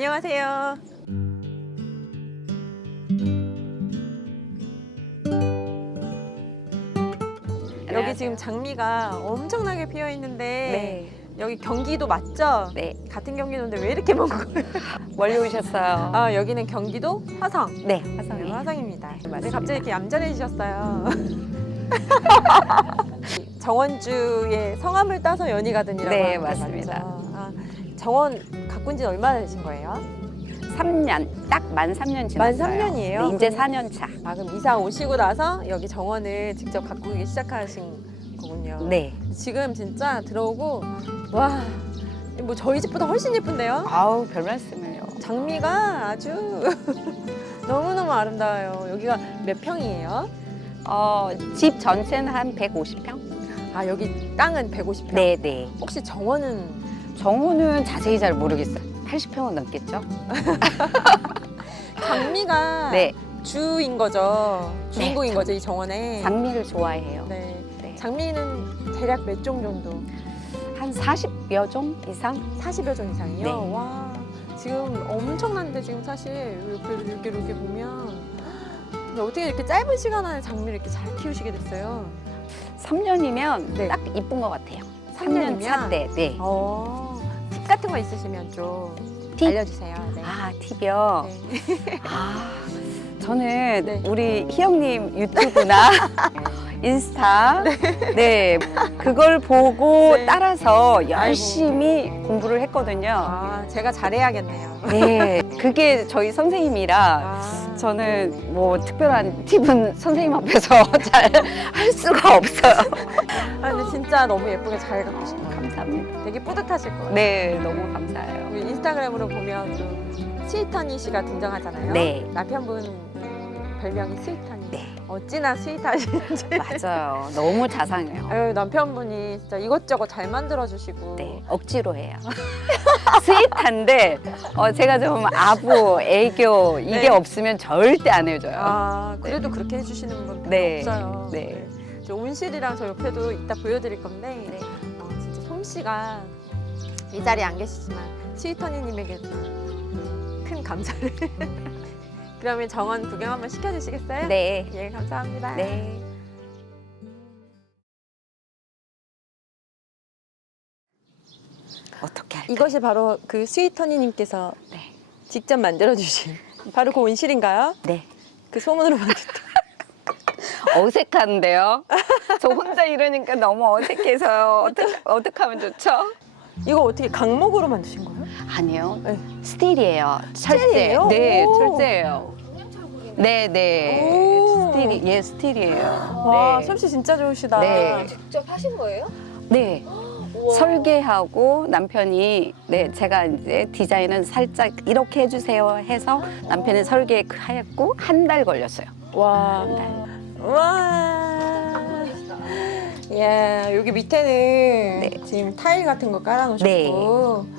안녕하세요. 여기 지금 장미가 엄청나게 피어 있는데 여기 경기도 맞죠? 네. 같은 경기도인데 왜 이렇게 먼 거예요? 멀리 오셨어요. 아, 여기는 경기도 화성. 네, 네, 화성이. 화성입니다. 맞습니다. 근데 갑자기 이렇게 얌전해지셨어요. 정원주의 성함을 따서 연희가든이라고 네, 하는 거 맞습니다. 맞죠? 아, 정원 가꾼 지 얼마나 되신 거예요? 3년, 딱 만 3년 지났어요. 만 3년이에요? 네, 이제 4년 차. 아, 그럼 이사 오시고 나서 여기 정원을 직접 가꾸기 시작하신 거군요. 네. 지금 진짜 들어오고 와, 뭐 저희 집보다 훨씬 예쁜데요? 아우, 별 말씀을요. 장미가 아주 너무너무 아름다워요. 여기가 몇 평이에요? 집 전체는 한 150평? 아, 여기 땅은 150평. 네, 네. 혹시 정원은 정호는 자세히 잘 모르겠어요. 80평은 넘겠죠? 장미가 네. 주인 거죠. 주인공인 네, 거죠, 이 정원에. 장미를 좋아해요. 네. 네. 장미는 대략 몇 종 정도? 한 40여 종 이상? 40여 종 이상이요? 네. 와, 지금 엄청난데 지금 사실 이렇게 보면 근데 어떻게 이렇게 짧은 시간 안에 장미를 이렇게 잘 키우시게 됐어요? 3년이면 네. 딱 이쁜 것 같아요. 3년이면? 3년 차 때. 네. 팁 같은 거 있으시면 좀 팁? 알려주세요. 네. 아, 팁이요? 네. 아, 저는 네. 우리 희영님 유튜브나 인스타 네 그걸 보고 네. 따라서 열심히 공부를 했거든요. 아, 제가 잘해야겠네요. 네, 그게 저희 선생님이라 아, 저는 뭐 특별한 팁은 선생님 앞에서 잘 할 수가 없어요. 아, 근데 진짜 너무 예쁘게 잘 가꾸신 거예요. 감사합니다. 되게 뿌듯하실 거예요. 네, 너무 감사해요. 우리 인스타그램으로 보면 또 스윗하니 씨가 등장하잖아요. 네. 남편분 별명이 스윗하니. 네. 어찌나 스윗하신지. 맞아요. 너무 자상해요. 아유, 남편분이 진짜 이것저것 잘 만들어 주시고. 네, 억지로 해요. 스윗한데 제가 좀 아부, 애교 이게 네. 없으면 절대 안 해줘요. 아, 그래도 그렇게 해주시는 분 네. 없어요. 네. 저 온실이랑 저 옆에도 이따 보여드릴 건데 네. 진짜 솜씨가 이 자리에 안 계시지만 스윗하니님에게 큰 감사를. 그러면 정원 구경 한번 시켜주시겠어요? 네. 예, 감사합니다. 네. 어떻게 할까요? 이것이 바로 그 스윗하니님께서 네. 직접 만들어주신 바로 그 온실인가요? 네. 그 소문으로 만든. 어색한데요? 저 혼자 이러니까 너무 어색해서요. 어떻게 하면 좋죠? 이거 어떻게 강목으로 만드신 거예요? 아니요. 네. 스틸이에요. 철제. 스틸이에요? 네, 오. 철제예요. 네, 네. 오. 스틸이, 예, 스틸이에요. 와, 네. 솜씨 진짜 좋으시다. 네. 직접 하신 거예요? 네. 설계하고 남편이 제가 이제 디자인은 살짝 이렇게 해주세요 해서 남편이 설계했고 한 달 걸렸어요. 와. 한 달. 와. 예, 여기 밑에는 네. 지금 타일 같은 거 깔아놓으셨고. 네.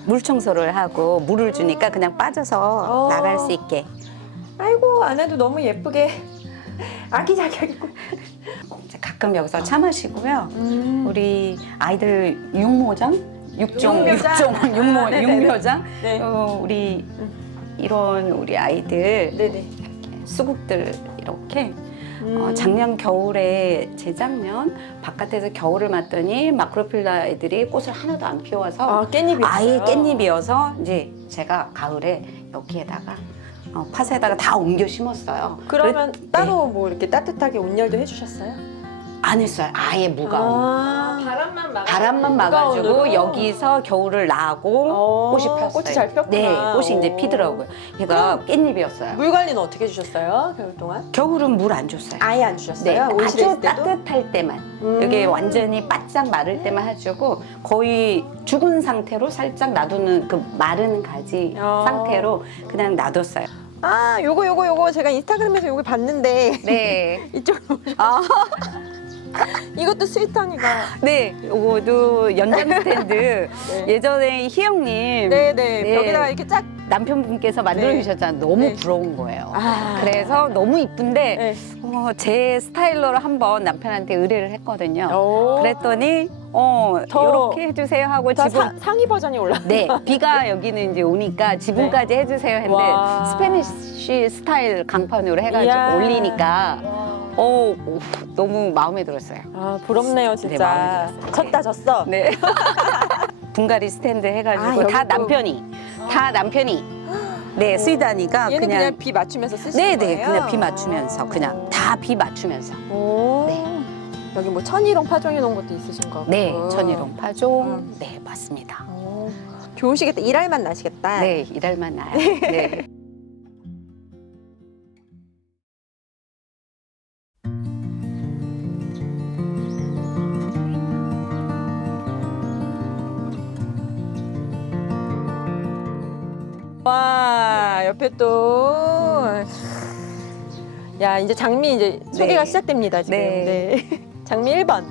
물 청소를 하고 물을 주니까 그냥 빠져서 나갈 수 있게. 아이고, 안에도 너무 예쁘게 아기자기하게. 이제 가끔 여기서 차 마시고요. 음. 우리 아이들 육모장? 육종, 네네네. 육묘장? 네. 우리 이런 우리 아이들 네네. 수국들 이렇게 작년 겨울에 재작년 바깥에서 겨울을 맞더니 마크로필라 애들이 꽃을 하나도 안 피워서 아, 깻잎이 아예 깻잎이어서 이제 제가 가을에 여기에다가 팥에다가 다 옮겨 심었어요. 그러면 그래- 따로 뭐 이렇게 따뜻하게 온열도 해주셨어요? 안 했어요. 아예 무가온. 아, 바람만 막아주고 무가온으로? 여기서 겨울을 나고 어, 꽃이 폈어요. 꽃이 잘 폈구나. 네, 꽃이 이제 오. 피더라고요. 얘가 깻잎이었어요. 물 관리는 어떻게 해주셨어요? 겨울 동안? 겨울은 물 안 줬어요. 아예 안 네, 주셨어요? 온실에 아주 있을 때도? 따뜻할 때만. 음. 이게 완전히 바짝 마를 때만 해주고 거의 죽은 상태로 살짝 놔두는 그 마른 가지 상태로 그냥 놔뒀어요. 아, 요거 제가 인스타그램에서 요거 봤는데 네. 이쪽으로 아, 이것도 스윗하니가. 네. 요거도 연장 스탠드. 네. 예전에 희영님 네네. 네. 벽에다가 이렇게 쫙. 남편분께서 만들어 네. 주셨잖아요. 너무 네. 부러운 거예요. 아. 그래서 너무 이쁜데 네. 제 스타일러로 한번 남편한테 의뢰를 했거든요. 오. 그랬더니 더- 이렇게 해주세요 하고 다 지붕. 상위 버전이 올라. 네, 비가 여기는 이제 오니까 지붕까지 해주세요 했는데 와. 스페니쉬 스타일 강판으로 해가지고 이야. 올리니까 너무 마음에 들었어요. 아 부럽네요 마음에 진짜. 들었어요. 졌다 졌어. 네. 분갈이 스탠드 해가지고 아, 다 여기도. 남편이 네 쓰이다니까 얘는 그냥 비 맞추면서 쓰시는 네네 거예요? 그냥 비 맞추면서 그냥 다 비 맞추면서 오. 네. 여기 뭐 천일홍 파종해 놓은 것도 있으신 거고. 네 천일홍 파종 음. 네 맞습니다. 오. 좋으시겠다. 일할 맛 나시겠다. 네 일할만 나요. 네. 와 옆에 또. 야 이제 장미 이제 소개가 네. 시작됩니다 지금. 네. 네. 장미 1번.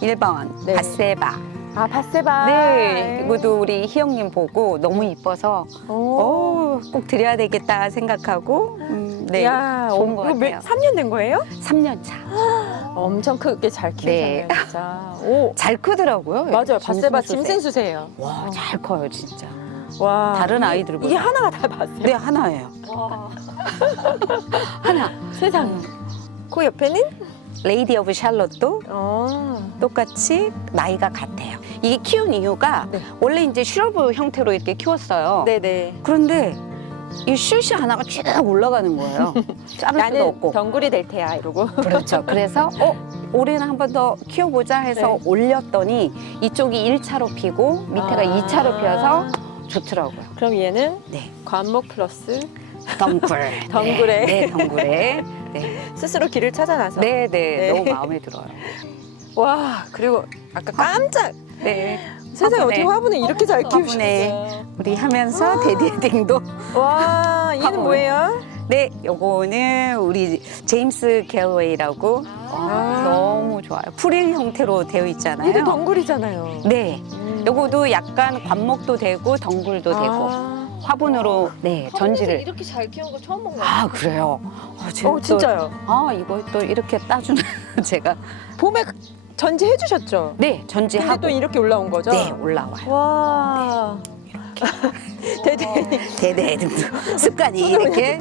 1번 네. 바세바. 아 바세바. 네 이것도 우리 희영님 보고 너무 이뻐서 오. 꼭 드려야 되겠다 생각하고 네 야, 좋은 것 이거 같아요. 3년 된 거예요? 3년 차. 엄청 크게 잘 키우셨네요, 네. 진짜. 오. 잘 크더라고요. 맞아요. 바세바 짐승 수세. 짐승수세요. 와, 잘 커요, 진짜. 와. 다른 이게- 아이들보다. 이게 하나가 다 바세바. 네, 하나예요. 하나. 세상에. 그 옆에는? 레이디 오브 샬롯도 어. 똑같이 나이가 같아요. 이게 키운 이유가 네. 원래 이제 슈러브 형태로 이렇게 키웠어요. 네네. 그런데 이 슛이 하나가 쭉 올라가는 거예요. 자를 수도 나는 없고. 덩굴이 될 테야 이러고. 그렇죠. 그래서 올해는 한 번 더 키워보자 해서 네. 올렸더니 이쪽이 1차로 피고 밑에가 2차로 피어서 좋더라고요. 그럼 얘는 네. 관목 플러스 덩굴. 덩굴에. 네, 덩굴에. 네. 스스로 길을 찾아나서. 네, 네, 네. 너무 마음에 들어요. 와 그리고 아까 깜짝. 네. 세상에 화분에. 어떻게 화분을 이렇게 잘 화분에. 키우시겠어요. 우리 하면서 데디딩도. 와 얘는 화분. 뭐예요? 네, 요거는 우리 제임스 갤러웨이라고 너무 좋아요. 풀일 형태로 되어 있잖아요. 얘도 덩굴이잖아요. 네, 요거도 약간 관목도 되고 덩굴도 되고 아. 화분으로 네 전지를. 이렇게 잘 키운 거 처음 먹어요. 아 그래요. 진짜요. 이거 또 이렇게 따주는 제가 봄에 전지 해주셨죠? 네 근데 전지하고 또 이렇게 올라온 거죠? 네 올라와요. 와. 대대. 대대등등 습관이 이렇게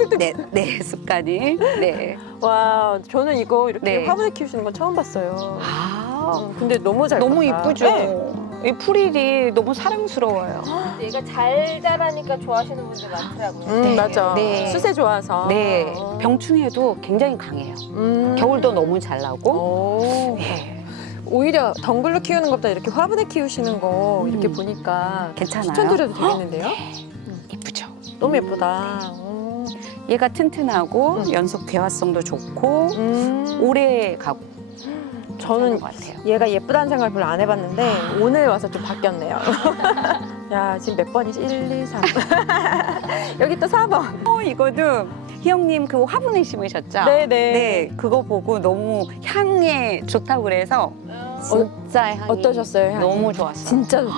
네 습관이 네. 와, 저는 이거 이렇게 네. 화분에 키우시는 건 처음 봤어요. 아 근데 너무 잘 너무 컸다. 이쁘죠. 네. 이 풀일이 너무 사랑스러워요. 얘가 잘 자라니까 좋아하시는 분들 많더라고요. 네. 맞아. 네. 수세 좋아서. 네 병충해도 굉장히 강해요. 음. 겨울도 너무 잘 나고. 오. 네. 오히려 덩굴로 키우는 것보다 이렇게 화분에 키우시는 거 이렇게 보니까 괜찮아요. 추천드려도 되겠는데요? 이쁘죠. 너무 예쁘다. 얘가 튼튼하고 연속 개화성도 좋고 오래 가고 저는 괜찮은 것 같아요. 얘가 예쁘다는 생각을 별로 안 해봤는데 오늘 와서 좀 바뀌었네요. 야 지금 몇 번이지? 1, 2, 3 여기 또 4번. 이거도 희영님 그 화분에 심으셨죠? 네네. 네, 그거 보고 너무 향에 좋다고 그래서 진짜 향이 어떠셨어요, 향이? 너무 좋았어요. 진짜 좋죠.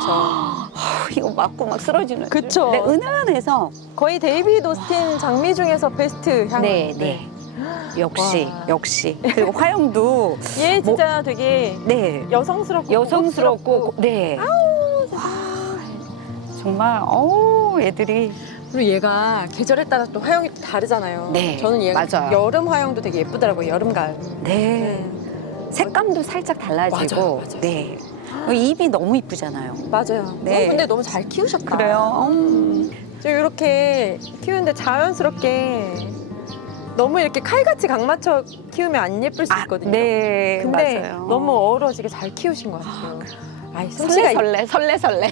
이거 맞고 막 쓰러지는. 그쵸. 네, 은은해서. 거의 데이비드 오스틴 장미 중에서 베스트 향. 네, 네. 역시, 와. 역시. 그리고 화형도 얘 진짜 되게 네 여성스럽고 여성스럽고 네. 와, 정말 애들이 그리고 얘가 계절에 따라 또 화형이 또 다르잖아요. 네, 저는 얘가 맞아요. 여름 화형도 되게 예쁘더라고요. 여름 가을. 네. 색감도 살짝 달라지고 맞아요, 맞아요. 네. 입이 너무 이쁘잖아요. 맞아요. 네. 근데 너무 잘 키우셨다. 그래요. 저 이렇게 키우는데 자연스럽게 너무 이렇게 칼같이 각 맞춰 키우면 안 예쁠 수 있거든요. 네, 근데 맞아요. 너무 어우러지게 잘 키우신 것 같아요. 아이, 솜씨가 설레.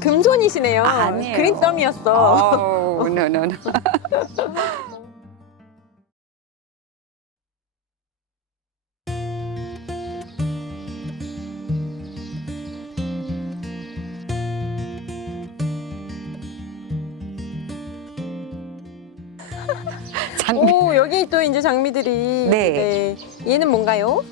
금손이시네요. 아니에요. 그린썸이었어. no. 장미. 오, 여기 또 이제 장미들이. 네. 얘는 뭔가요?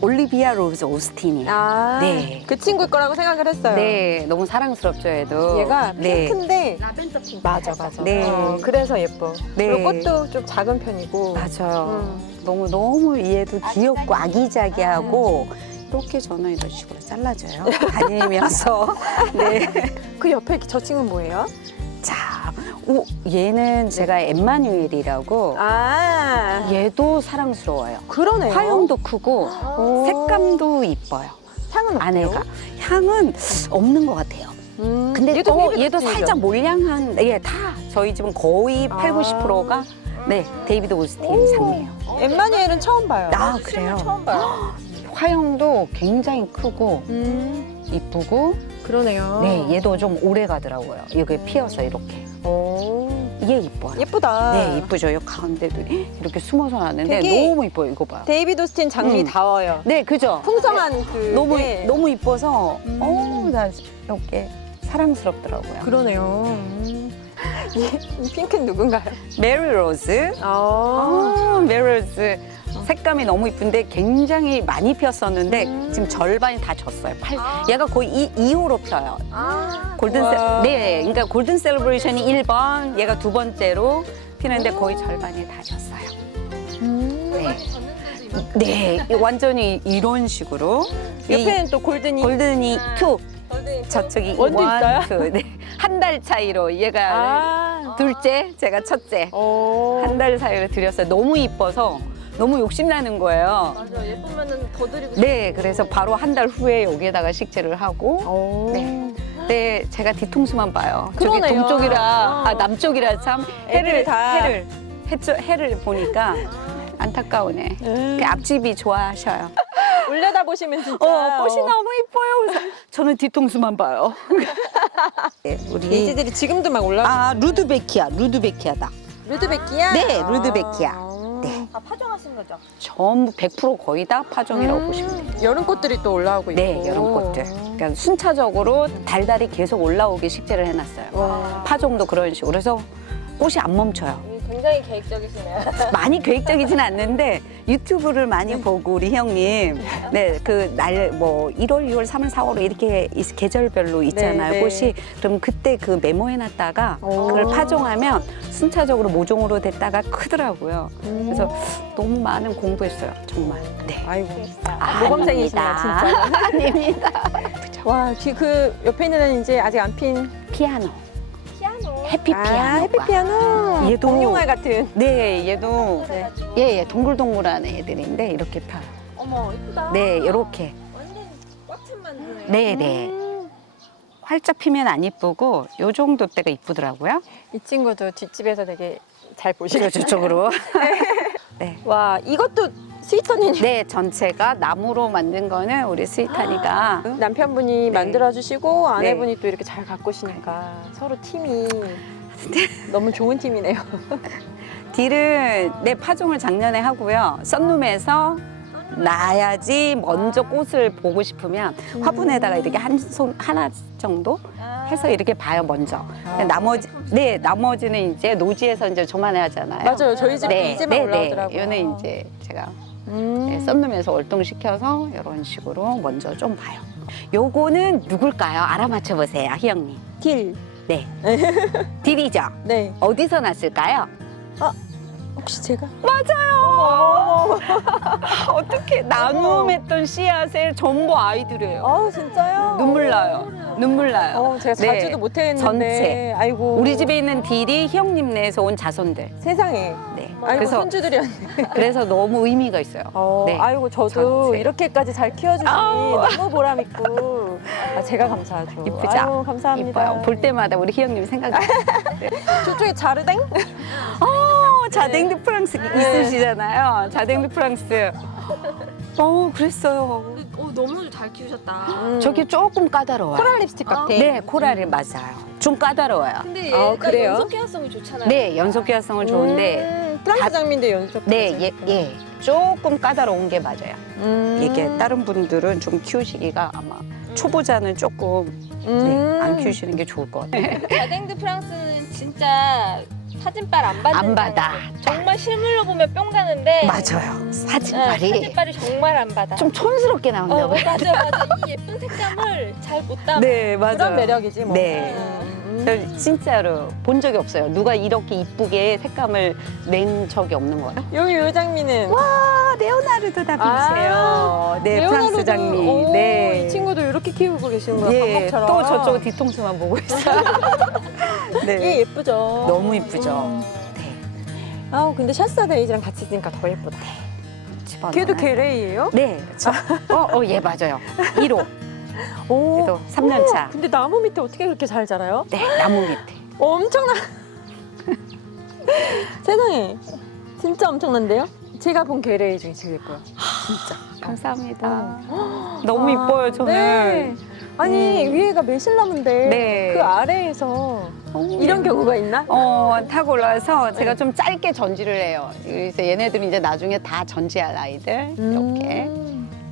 올리비아 로즈 오스틴이요. 아, 네. 그 친구일 거라고 생각을 했어요. 네, 너무 사랑스럽죠, 얘도. 얘가 네. 핑크인데 라벤더 핑크. 맞아. 네. 그래서 예뻐. 네. 그리고 꽃도 좀 작은 편이고. 맞아요. 음. 너무 얘도 귀엽고 아기자기하고 이렇게 저는 이런 식으로 잘라줘요. 다니면서. 네. 그 옆에 저 친구는 뭐예요? 자, 오, 얘는 제가 엠마뉴엘이라고. 아, 얘도 사랑스러워요. 그러네요. 화형도 크고 오. 색감도 이뻐요. 향은 어때요? 아내가 향은 없는 것 같아요. 근데 얘도 또 데이비드 얘도 오스틴이죠? 살짝 몰량한, 예, 다 저희 집은 거의 아. 80~90%가 네, 데이비드 오스틴 오. 상이에요. 엠마뉴엘은 처음 봐요. 아, 실물 그래요? 처음 봐요. 화형도 굉장히 크고 이쁘고, 그러네요. 네, 얘도 좀 오래 가더라고요. 여기 피어서 이렇게. 오, 얘 이뻐요. 예쁘다. 네, 이쁘죠. 여기 가운데도 이렇게 숨어서 나는데 되게 너무 이뻐요. 이거 봐. 데이비드 오스틴 장미다워요. 네, 그죠? 풍성한 그 너무 네. 너무 이뻐서 나 이렇게 사랑스럽더라고요. 그러네요. 이 핑크는 누군가요? 메리 로즈. 메리 로즈. 색감이 너무 이쁜데 굉장히 많이 피었었는데 지금 절반이 다 졌어요. 얘가 거의 2호로 펴요. 골든 우와. 네, 그러니까 골든 셀러브레이션이 1번, 얘가 2번째로 피는데 거의 절반이 다 졌어요. 네. 네, 완전히 이런 식으로. 옆에는 또 골든이. 골든이 2, 저쪽이 원도 1, 있어요? 2. 네. 한 달 차이로 얘가 아. 둘째, 제가 첫째. 오. 한 달 사이로 드렸어요. 너무 이뻐서 너무 욕심나는 거예요. 맞아. 예쁘면은 더 드리고 싶어. 네, 그래서 바로 한 달 후에 여기에다가 식재를 하고. 오. 네. 네, 제가 뒤통수만 봐요. 저기 그러네요. 동쪽이라, 남쪽이라 참 애들이 다. 해를 보니까 안타까우네. 그 앞집이 좋아하셔요. 올려다 보시면 진짜. 꽃이 너무 이뻐요. 그래서 저는 뒤통수만 봐요. 네, 우리 예지들이 지금도 막 올라. 루드베키아다. 루드베키야? 네, 루드베키아. 네. 다 파종하신 거죠? 전부 100% 거의 다 파종이라고 보시면 돼요. 여름 꽃들이 또 올라오고 있고. 네, 여름 꽃들. 그러니까 순차적으로 달달이 계속 올라오게 식재를 해놨어요. 와. 파종도 그런 식으로. 그래서 꽃이 안 멈춰요. 굉장히 계획적이시네요. 많이 계획적이진 않는데 유튜브를 많이 보고 우리 형님 네, 그 날 뭐 1월, 2월, 3월, 4월 이렇게 계절별로 있잖아요. 네, 네. 꽃이. 그럼 그때 그 메모해놨다가 오. 그걸 파종하면 순차적으로 모종으로 됐다가 크더라고요. 그래서 너무 많은 공부했어요. 정말. 네. 아이고. 아, 모범생이시네요, 아닙니다. 진짜. 아닙니다. 와, 그 옆에 있는 애는 이제 아직 안 핀. 피아노. 피아노. 해피 아, 피아노. 해피 피아노. 얘도- 공룡알 같은. 네, 얘도 네. 예, 동글동글한 애들인데 이렇게 펴요. 어머, 예쁘다. 네, 이렇게. 완전 꽉찬 만드네요. 네, 네. 활짝 피면 안 이쁘고 요 정도 때가 이쁘더라고요. 이 친구도 뒷집에서 되게 잘 보시죠. 저쪽으로. 네. 와, 이것도 스위터니 네, 전체가 나무로 만든 거는 우리 스위타니가 남편분이 네. 만들어주시고 아내분이 또 이렇게 잘 가꾸시니까 서로 팀이 너무 좋은 팀이네요. 딜은 네, 파종을 작년에 하고요. 썬룸에서 놔야지 먼저 꽃을 보고 싶으면 화분에다가 이렇게 한 손 하나 정도 해서 이렇게 봐요 먼저. 나머지는 이제 노지에서 이제 조만해 하잖아요. 맞아요. 저희 집에 이제만 올라오더라고요. 얘는 이제 제가 네, 썬룸에서 월동시켜서 이런 식으로 먼저 좀 봐요. 요거는 누굴까요? 알아맞혀 보세요, 희영님. 딜. 네, 딜이죠. 네. 어디서 났을까요? 혹시 제가? 맞아요. 어떻게 나눔했던 씨앗을 전부 아이들이에요. 진짜요? 눈물 나요. 눈물 나요. 제가 네. 자주도 못 했는데. 전체. 아이고. 우리 집에 있는 딜이 희영님네에서 온 자손들. 세상에. 네. 아이고, 그래서 손주들이었네. 그래서 너무 의미가 있어요. 네. 아이고, 저도 전체. 이렇게까지 잘 키워주시니 아우. 너무 보람있고. 제가 감사하죠. 이쁘죠? 아유, 감사합니다. 이뻐요. 볼 때마다 우리 희영님 생각이 나요. 저쪽에 자르댕? 자댕드 프랑스 있으시잖아요. 자댕드 프랑스. 그랬어요. 너무 잘 키우셨다. 저게 조금 까다로워요. 코랄 립스틱 같아. 네, 코랄이 맞아요. 좀 까다로워요. 근데 아, 얘가 그래요? 연속 개화성이 좋잖아요. 네, 연속 개화성은 좋은데 프랑스 장미인데 연속. 네, 조금 까다로운 게 맞아요. 이게 음. 다른 분들은 좀 키우시기가 아마 초보자는 조금 안 키우시는 게 좋을 것 같아요. 자댕드 프랑스는 진짜 사진빨 안 받는 안 받아. 정말 실물로 보면 뿅 가는데 맞아요. 네, 사진빨이 사진빨이 정말 안 받아. 좀 촌스럽게 나온다고. 맞아. 이 예쁜 색감을 잘 못 담아. 네, 맞아요. 그런 매력이지 뭐. 네. 진짜로 본 적이 없어요. 누가 이렇게 이쁘게 색감을 낸 적이 없는 거예요. 여기 요 장미는 와, 레오나르도 다빈치예요. 네, 프랑스 레오나르도. 장미. 오, 네. 이 친구도 이렇게 키우고 계시는 거야, 예, 방법처럼. 또 저쪽 뒤통수만 보고 있어요. 이게 네. 예쁘죠. 너무 이쁘죠. 네. 아우 근데 샤스타 데이지랑 같이 있으니까 더 예쁘다. 걔도 게레이예요? 네. 예, 맞아요. 1호. 오. 그래도 3년 차. 근데 나무 밑에 어떻게 그렇게 잘 자라요? 네, 나무 밑에. 엄청나. 세상에. 진짜 엄청난데요? 제가 본 게레이 중에 제일 예뻐요. 진짜. 감사합니다. 너무 아, 이뻐요, 저는. 네. 아니 위에가 매실나무인데 네. 그 아래에서 이런 경우가 있나? 타고 올라와서 제가 좀 짧게 전지를 해요. 그래서 얘네들은 이제 나중에 다 전지할 아이들. 이렇게.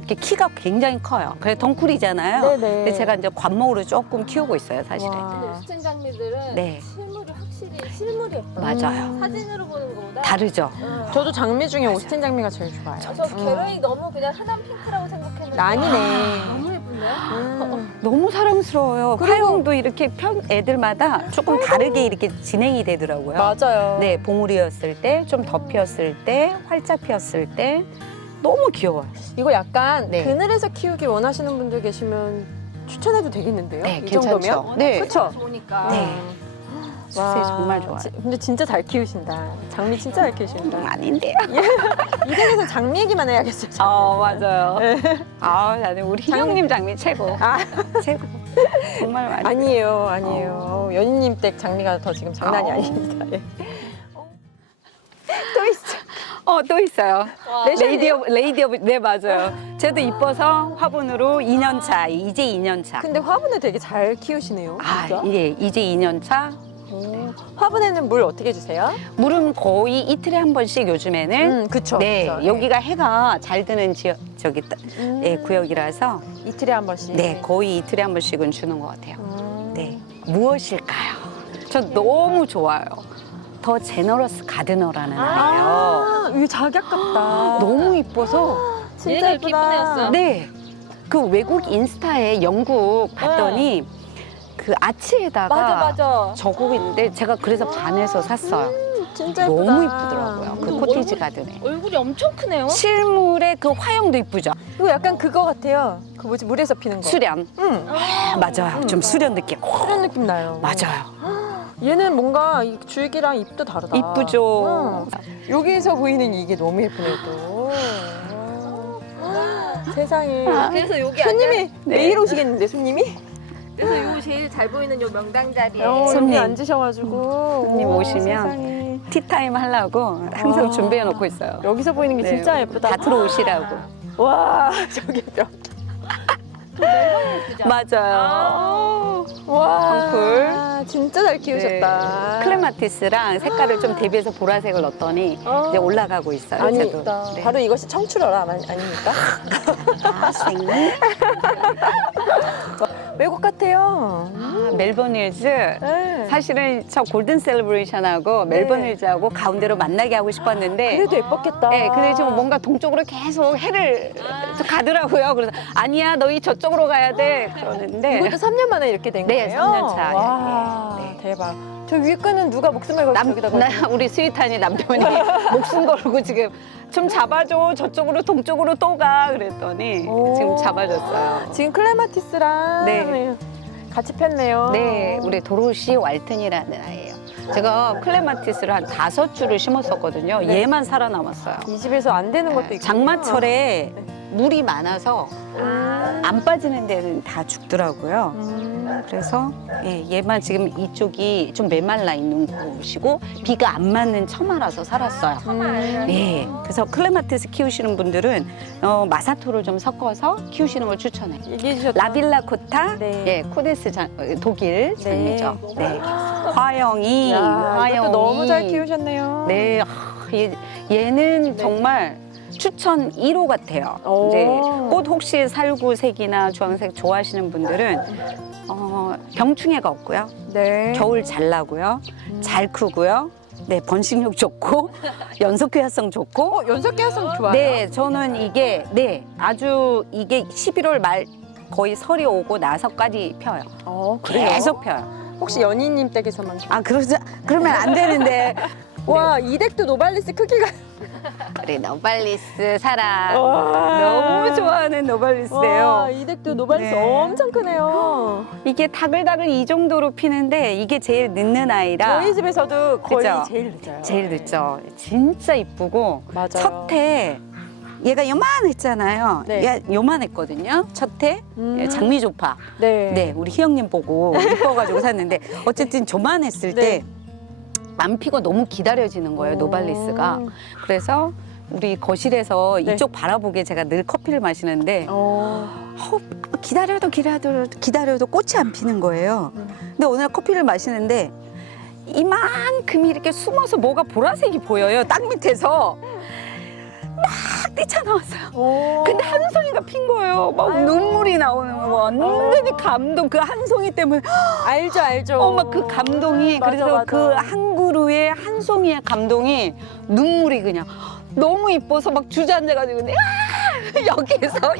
이렇게 키가 굉장히 커요. 그래 덩쿨이잖아요. 네네. 근데 제가 이제 관목으로 조금 키우고 있어요, 사실은. 와. 스텐 장미들은 네. 실물이 확실히 실물이 예뻐요. 맞아요. 사진으로 보는 것보다 다르죠. 저도 장미 중에 오스틴 장미가 제일 좋아요. 저 게레이 너무 그냥 흔한 핑크라고 생각했는데 아니네. 너무 예쁜데요? 너무 사랑스러워요. 그리고- 화형도 이렇게 애들마다 조금 다르게 이렇게 진행이 되더라고요. 맞아요. 네, 봉우리였을 때, 좀 더 피었을 때, 활짝 피었을 때 너무 귀여워요. 이거 약간 네. 그늘에서 키우기 원하시는 분들 계시면 추천해도 되겠는데요? 네, 이 괜찮죠. 정도면? 네. 그렇죠. 좋으니까. 네. 수세 정말 좋아요. 근데 진짜 잘 키우신다. 장미 진짜 잘 키우신다. 아닌데요. 이 세계에서 장미 얘기만 해야겠어요. 장미. 맞아요. 나는 우리 희경님 장미 최고. 아. 최고. 정말 많이. 아니에요, 아니에요. 연희님 댁 장미가 더 지금 장난이 아닙니다. 예. 또 있어. 또 있어요. 레이디오. 레이디 오브, 네, 맞아요. 쟤도 이뻐서 화분으로 2년 차, 이제 2년 차. 근데 화분을 되게 잘 키우시네요. 진짜? 이제 2년 차. 오. 화분에는 물 어떻게 주세요? 물은 거의 이틀에 한 번씩 요즘에는. 그쵸. 네, 그쵸. 여기가 해가 잘 드는 지역, 네, 음. 구역이라서. 이틀에 한 번씩. 네, 거의 이틀에 한 번씩은 주는 것 같아요. 음. 네. 무엇일까요? 저 너무 좋아요. 더 제너러스 가드너라는 아이예요. 아, 이거 자기 같다. 너무 이뻐서. 진짜 얘가 예쁘다. 이쁜 애였어요? 네. 그 외국 인스타에 영국 봤더니 그 아치에다가 맞아. 저거 있는데 제가 그래서 반해서 샀어요. 진짜 예쁘다. 너무 이쁘더라고요. 그 근데 코티지 얼굴이- 가든에. 얼굴이 엄청 크네요. 실물의 그 화형도 이쁘죠? 이거 약간 그거 같아요. 그 뭐지 물에서 피는 거. 수련. 응. 맞아요. 좀 수련 느낌. 그런 느낌 나요. 맞아요. 얘는 뭔가 이 줄기랑 잎도 다르다. 이쁘죠? 여기서 보이는 이게 너무 예쁘네요 또. 세상에. 그래서 여기 손님이 네. 매일 오시겠는데 손님이? 그래서 요 제일 잘 보이는 요 명당 자리에 여기 손님. 앉으셔가지고. 손님 오, 오시면 세상에. 티타임 하려고 항상 아. 준비해 놓고 있어요. 여기서 보이는 게 네. 진짜 예쁘다. 다 들어오시라고. 와 저기 몇. 맞아요. 와. 덩쿨. 진짜 잘 키우셨다. 네. 클레마티스랑 색깔을 좀 대비해서 보라색을 넣었더니 이제 올라가고 있어요. 아니, 쟤도. 네. 바로 이것이 청출어라 아닙니까? 외국 같아요. 멜번 힐즈. 네. 사실은 저 골든 셀러브레이션하고 멜번 힐즈하고 가운데로 만나게 하고 싶었는데 그래도 예뻤겠다. 네, 근데 지금 뭔가 동쪽으로 계속 해를 가더라고요. 그래서 아니야, 너희 저쪽으로 가야 돼. 그러는데 이것도 3년 만에 이렇게 된 네, 거예요? 3년 차. 와, 네. 대박. 저 위에 끈은 누가 목숨을 걸고 저기다가 우리 스윗한이 남편이 목숨 걸고 지금 좀 잡아줘. 저쪽으로 동쪽으로 또 가. 그랬더니 오. 지금 잡아줬어요. 지금 클레마티스랑 네. 같이 폈네요. 네, 우리 도로시 왈튼이라는 아이예요. 제가 클레마티스를 한 5주를 심었었거든요. 네. 얘만 살아남았어요. 이 집에서 안 되는 것도 있고. 장마철에 물이 많아서 안 빠지는 데는 다 죽더라고요. 그래서 얘만 지금 이쪽이 좀 메말라 있는 곳이고 비가 안 맞는 처마라서 살았어요. 네, 그래서 클레마티스 키우시는 분들은 마사토를 좀 섞어서 키우시는 걸 추천해요. 얘기해 주셨던 라빌라 코타, 네. 코데스 독일 장미죠. 네. 화영이, 야, 화영이. 이것도 너무 잘 키우셨네요. 네, 얘는 정말 추천 1호 같아요. 오. 이제 꽃 혹시 살구색이나 주황색 좋아하시는 분들은 병충해가 없고요. 네. 겨울 잘 나고요. 잘 크고요. 네, 번식력 좋고 연속 교화성 좋고. 연속계약성 좋아요. 네, 저는 이게 아주 이게 11월 말 거의 설이 오고 나서까지 펴요. 그래요? 계속 펴요. 혹시 연희님 댁에서만. 아, 그러면 안 되는데. 와, 이 댁도 노발리스 크기가. 우리 노발리스 사랑. 와. 너무 좋아하는 노발리스예요. 와, 이 댁도 노발리스 네. 엄청 크네요. 이게 다글다글 이 정도로 피는데 이게 제일 늦는 아이라. 저희 집에서도 거의 그죠? 제일 늦어요. 제일 늦죠. 진짜 이쁘고. 맞아요. 첫해 얘가 요만했잖아요. 네. 얘 요만했거든요. 첫해 장미조파. 네. 네, 우리 희영님 보고 이뻐가지고 샀는데 어쨌든 조만했을 네. 때 안 피고 너무 기다려지는 거예요, 노발리스가. 그래서 우리 거실에서 네. 이쪽 바라보게 제가 늘 커피를 마시는데 기다려도 꽃이 안 피는 거예요. 근데 오늘 커피를 마시는데 이만큼이 이렇게 숨어서 뭐가 보라색이 보여요, 땅 밑에서. 막 뛰쳐나왔어요. 근데 한 송이가 핀 거예요. 막 눈물이 나오는 거. 완전히 감동. 그 한 송이 때문에 알죠. 막 그 감동이 맞아, 그래서 맞아. 그 한 그루의 한 송이의 감동이 눈물이 그냥 너무 이뻐서 막 주저앉아가지고 그냥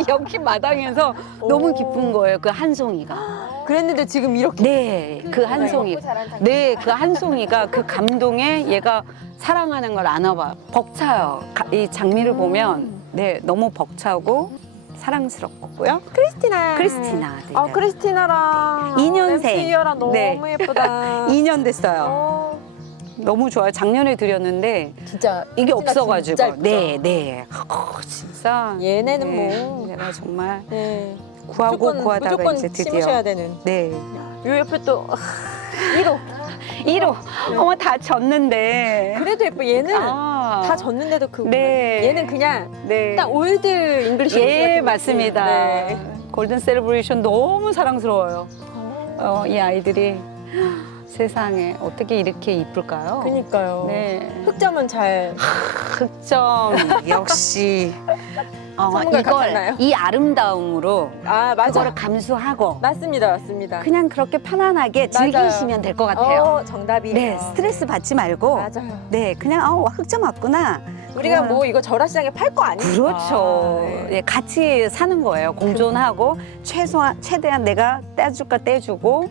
여기 마당에서 너무 기쁜 거예요. 그 한 송이가. 그랬는데 지금 이렇게. 네, 그 한 송이. 네, 그 한 송이가 그 감동에 얘가 사랑하는 걸 아나 봐요. 벅차요. 이 장미를 보면 네, 너무 벅차고 사랑스럽고요. 크리스티나. 크리스티나. 아, 크리스티나랑 2년생. 램시어랑 너무 네. 예쁘다. 2년 됐어요. 어, 너무 좋아요. 작년에 드렸는데 진짜 이게 진짜 없어가지고. 진짜 예쁘죠? 네. 진짜. 얘네는 네, 뭐. 얘가 정말 네. 구하다가 무조건 이제 드디어. 심으셔야 되는. 네. 요 옆에 또 1호. 1호. 어머, 다 졌는데. 그래도 예뻐. 얘는 아. 다 졌는데도 그. 네. 얘는 그냥 네. 딱 올드 잉글리시. 예, 맞습니다. 네. 골든 셀러브레이션 너무 사랑스러워요. 이 아이들이 세상에 어떻게 이렇게 이쁠까요? 그니까요. 네. 흑점은 잘. 흑점 역시 선물과 같았나요? 이 아름다움으로 아, 맞아. 그거를 감수하고 맞습니다. 그냥 그렇게 편안하게 맞아요. 즐기시면 될 것 같아요. 정답이에요. 네, 스트레스 받지 말고 맞아요. 네, 그냥 흑점 왔구나. 우리가 그거야. 뭐 이거 절하시장에 팔 거 아니니까. 그렇죠. 네. 예, 같이 사는 거예요. 공존하고 최대한 내가 떼줄 거 떼주고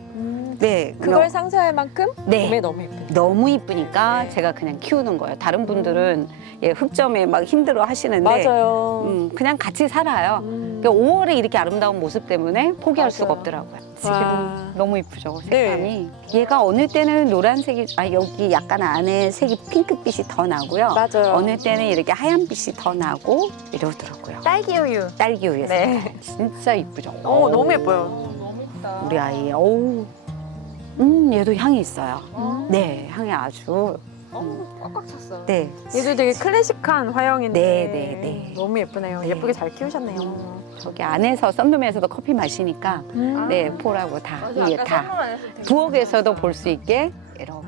네, 그걸 상쇄할 만큼 네. 몸에 너무 예쁘다. 너무 이쁘니까 네. 제가 그냥 키우는 거예요. 다른 분들은 예, 흑점에 막 힘들어 하시는데 맞아요. 그냥 같이 살아요. 그러니까 5월에 이렇게 아름다운 모습 때문에 포기할 맞아요. 수가 없더라고요. 지금 와. 너무 이쁘죠, 네. 색감이. 얘가 어느 때는 노란색이, 여기 약간 안에 색이 핑크빛이 더 나고요. 맞아요. 어느 때는 이렇게 하얀빛이 더 나고 이러더라고요. 딸기 우유. 딸기 우유 색. 네. 진짜 이쁘죠. 너무 예뻐요. 너무 예쁘다. 우리 아이, 어우. 얘도 향이 있어요. 네, 향이 아주. 꽉꽉 찼어. 네. 얘도 되게 클래식한 화형인데 네. 너무 예쁘네요. 네. 예쁘게 잘 키우셨네요. 저기 안에서 썬룸에서도 커피 마시니까 음. 네, 포라고 다 맞아, 위에 아까 다 선물 안 했을 때 부엌에서도 볼 수 있게 이렇게.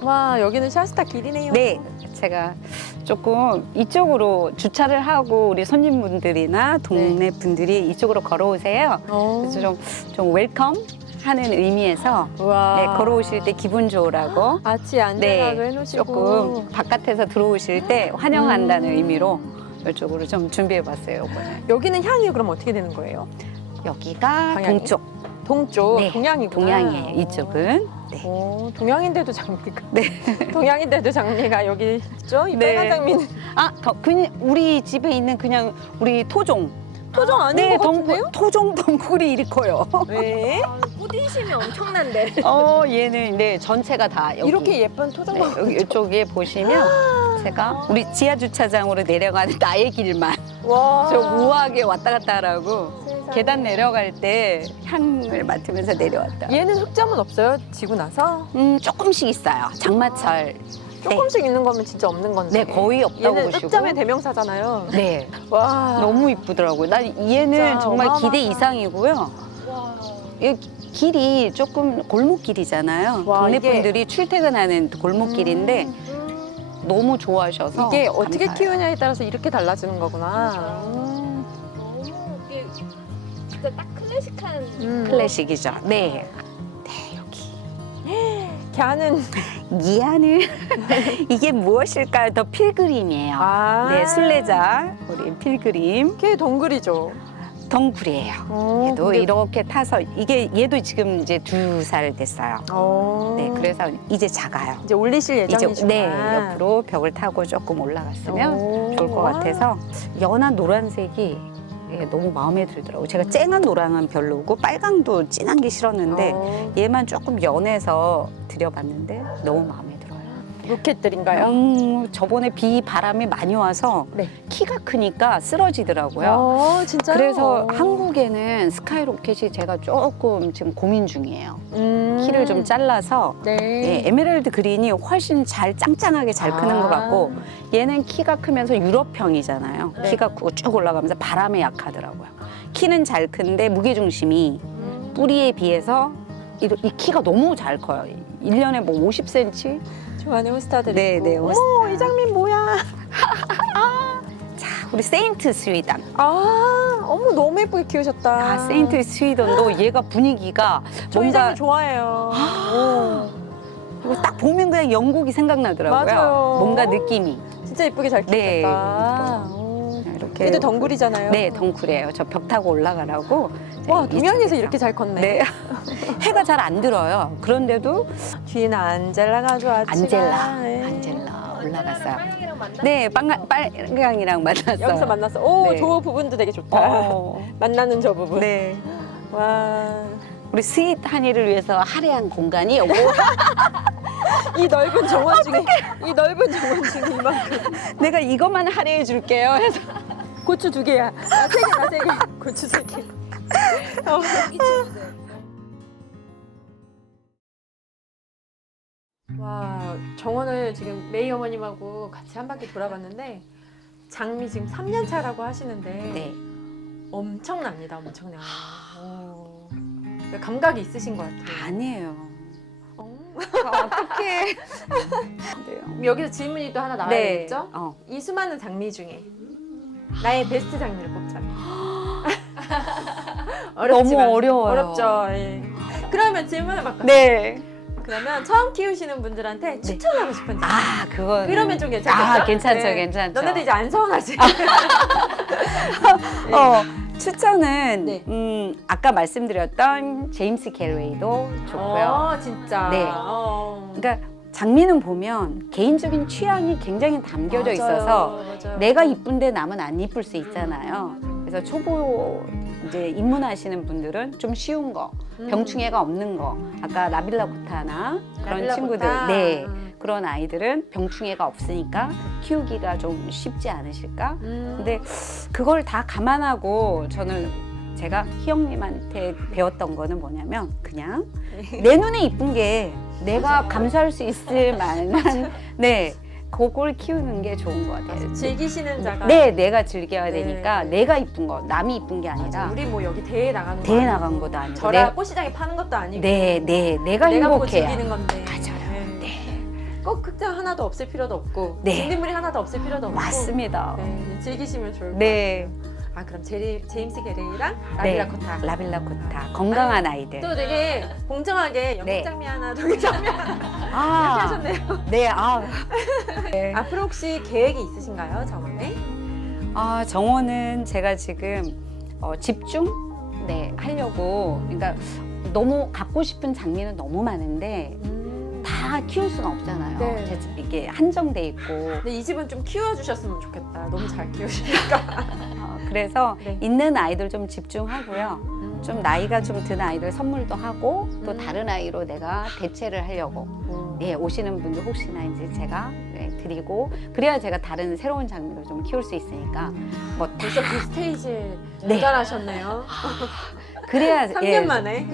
와, 여기는 샤스타 길이네요. 네, 제가 조금 이쪽으로 주차를 하고 우리 손님분들이나 동네 분들이 이쪽으로 걸어오세요. 그래서 좀 웰컴 하는 의미에서 와. 네, 걸어오실 때 기분 좋으라고 아치 안전하게 네, 해놓으시고. 조금 바깥에서 들어오실 때 환영한다는 의미로 이쪽으로 좀 준비해봤어요, 이번에. 여기는 향이 그럼 어떻게 되는 거예요? 여기가 방향이? 동쪽, 동쪽, 네, 동양이구나. 동양이에요, 이쪽은. 네. 오, 동양인데도 장미가. 네. 동양인데도 장미가 여기 있죠? 이 네. 빨간 장미는. 그냥 우리 집에 있는 그냥 우리 토종. 토종 아닌 것 같은데요? 토종 덩굴이 이리 커요. 왜? 꾸디심이 엄청난데. 얘는 네 전체가 다 여기. 이렇게 예쁜 토종만. 네, 여기 이쪽에 보시면 제가 우리 지하 주차장으로 내려가는 나의 길만 와. 좀 우아하게 왔다 갔다 하라고 계단 내려갈 때 향을 맡으면서 내려왔다. 얘는 흑점은 없어요? 지고 나서? 조금씩 있어요. 장마철. 조금씩 있는 거면 진짜 없는 건데. 네, 거의 없다고 얘는 보시고. 흑점의 대명사잖아요. 네, 와. 너무 이쁘더라고요. 난 얘는 진짜 정말 기대 어마어마하다. 이상이고요. 와. 이 길이 조금 골목길이잖아요. 와, 동네 이게- 분들이 출퇴근하는 골목길인데 너무 좋아하셔서 이게 어떻게 감사해요. 키우냐에 따라서 이렇게 달라지는 거구나. 너무 이게 진짜 딱 클래식한. 클래식이죠. 네. 네, 여기. 이렇게 하는. 이하늘 이게 무엇일까요? 더 필그림이에요. 아. 네, 순례자 우리 필그림 걔 동글이죠. 덩굴이에요. 얘도 근데- 이렇게 타서 이게 얘도 지금 이제 2살 됐어요. 네, 그래서 이제 작아요. 이제 올리실 이제 예정이시구나. 네, 옆으로 벽을 타고 조금 올라갔으면 오. 좋을 것 같아서 연한 노란색이 너무 마음에 들더라고요. 제가 쨍한 노랑은 별로고 빨강도 진한 게 싫었는데 얘만 조금 연해서 들여봤는데 너무 마음에 들어요. 로켓들인가요? 저번에 비 바람이 많이 와서 네. 키가 크니까 쓰러지더라고요. 진짜요? 그래서 한국에는 스카이로켓이 제가 조금 지금 고민 중이에요. 키를 좀 잘라서 네. 에메랄드 그린이 훨씬 잘 짱짱하게 잘 크는 것 같고 얘는 키가 크면서 유럽형이잖아요. 네. 키가 크고 쭉 올라가면서 바람에 약하더라고요. 키는 잘 큰데 무게중심이 뿌리에 비해서 이 키가 너무 잘 커요. 1년에 뭐 50cm? 좋아하는 호스타들 네, 있고. 네, 어머, 호스타. 이 장면 뭐야? 자, 우리 세인트 스위던. 어머 너무 예쁘게 키우셨다. 세인트 스위던도 얘가 분위기가 저 이 뭔가 장면 좋아해요. 이거 딱 보면 그냥 영국이 생각나더라고요. 맞아요. 뭔가 느낌이. 진짜 예쁘게 잘 네, 키우셨다. 이렇게. 얘도 덩굴이잖아요. 네, 덩쿨이에요. 저 벽 타고 올라가라고. 와, 네, 동양에서 이쪽에서. 이렇게 잘 컸네. 네. 해가 잘 안 들어요. 그런데도 뒤에는 안젤라가 아주 아치가. 안젤라 네. 올라갔어요. 빨강이랑 만났어. 네, 빨강이랑 만났어요. 여기서 만났어. 오, 네. 저 부분도 되게 좋다. 만나는 저 부분. 네. 와, 우리 스윗 한이를 위해서 할애한 공간이 오고 이 넓은 정원 중에 이만큼. 내가 이것만 할애해 줄게요. 해서 고추 2개야. 나 3개. 고추 3개. 와, 정원을 지금 메이 어머님하고 같이 한 바퀴 돌아봤는데 장미 지금 3년 차라고 하시는데 네. 엄청납니다, 엄청나요. 감각이 있으신 것 같아요. 아니에요. 어떡해. 네. 여기서 질문이 또 하나 나와야 되겠죠? 어. 이 수많은 장미 중에 나의 베스트 장미를 꼽자면. 너무 어려워요. 어렵죠. 예. 그러면 질문을 바꿔. 네. 그러면 처음 키우시는 분들한테 추천하고 싶은 장미. 그건. 그러면 좀 괜찮겠죠? 괜찮죠, 네. 괜찮죠. 너네들 이제 안 서운하지? 추천은 네. 아까 말씀드렸던 제임스 갤웨이도 좋고요. 진짜. 네. 그러니까 장미는 보면 개인적인 취향이 굉장히 담겨져 있어서 맞아요. 내가 이쁜데 남은 안 이쁠 수 있잖아요. 그래서 초보 이제 입문하시는 분들은 좀 쉬운 거, 병충해가 없는 거. 아까 라빌라쿠타나 그런 라빌라쿠타. 친구들, 네. 그런 아이들은 병충해가 없으니까 키우기가 좀 쉽지 않으실까? 근데 그걸 다 감안하고 저는 제가 희영님한테 배웠던 거는 뭐냐면 그냥 내 눈에 이쁜 게 내가 감수할 수 있을 만한 네 그걸 키우는 게 좋은 것 같아요. 즐기시는 자가. 네, 내가 즐겨야 네. 되니까 내가 이쁜 거, 남이 이쁜 게 아니라 우리 뭐 여기 대회 나가는 거 대회 아니고, 나간 것도 아니고 저라 꽃시장에 파는 것도 아니고 내가 내가 보고 행복해야. 즐기는 건데. 맞아요. 네. 꼭 극장 하나도 없을 필요도 없고 네. 진딧물이 하나도 없을 필요도 없고 맞습니다. 네, 즐기시면 좋을 것 네. 같아요. 그럼 제임스 게레이랑 네. 라빌라코타. 라빌라코타 건강한 아이들. 또 되게 공정하게 영국 네. 장미 하나, 독일 장미 하나 이렇게 하셨네요. 네, 네. 앞으로 혹시 계획이 있으신가요, 정원에? 정원은 제가 지금 집중 하려고 그러니까 너무 갖고 싶은 장미는 너무 많은데 다 키울 수는 없잖아요. 네. 이게 한정돼 있고 근데 이 집은 좀 키워주셨으면 좋겠다. 너무 잘 키우시니까. 그래서 네. 있는 아이들 좀 집중하고요. 좀 나이가 좀 든 아이들 선물도 하고 또 다른 아이로 내가 대체를 하려고 오시는 분들 혹시나 이제 제가 드리고 그래야 제가 다른 새로운 장미를 좀 키울 수 있으니까 뭐 벌써 그 스테이지에 네. 도달하셨네요. 그래야 3년 만에.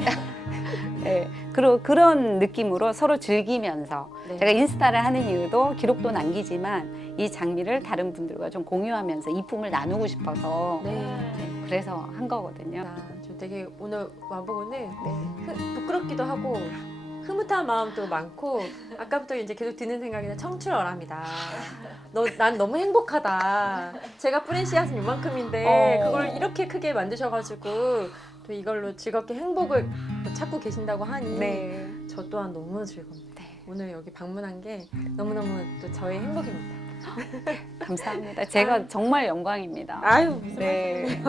그런 느낌으로 서로 즐기면서 네. 제가 인스타를 하는 이유도 기록도 남기지만 이 장미를 다른 분들과 좀 공유하면서 이쁨을 나누고 싶어서 그래서 한 거거든요. 저 되게 오늘 와보고는 부끄럽기도 하고 흐뭇한 마음도 많고 아까부터 이제 계속 드는 생각이 청출어람이다. 난 너무 행복하다. 제가 뿌린 씨앗은 이만큼인데 그걸 이렇게 크게 만드셔가지고 또 이걸로 즐겁게 행복을 찾고 계신다고 하니 저 또한 너무 즐겁네요. 오늘 여기 방문한 게 너무너무 또 저의 행복입니다. 감사합니다. 제가 정말 영광입니다. 아유 무슨 네.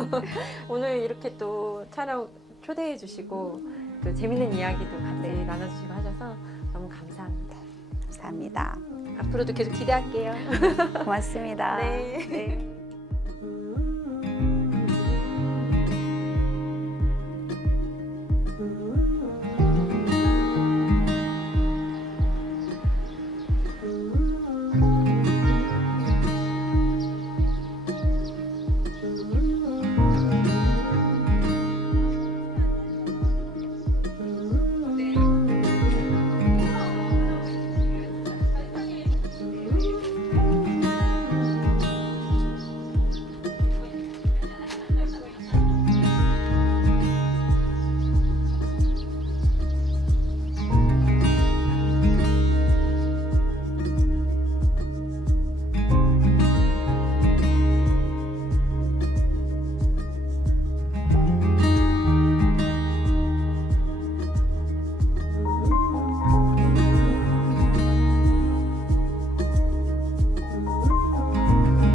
오늘 이렇게 또 촬영 초대해 주시고 또 재밌는 이야기도 같이 나눠주시고 하셔서 너무 감사합니다. 감사합니다. 앞으로도 계속 기대할게요. 고맙습니다. 네. 네.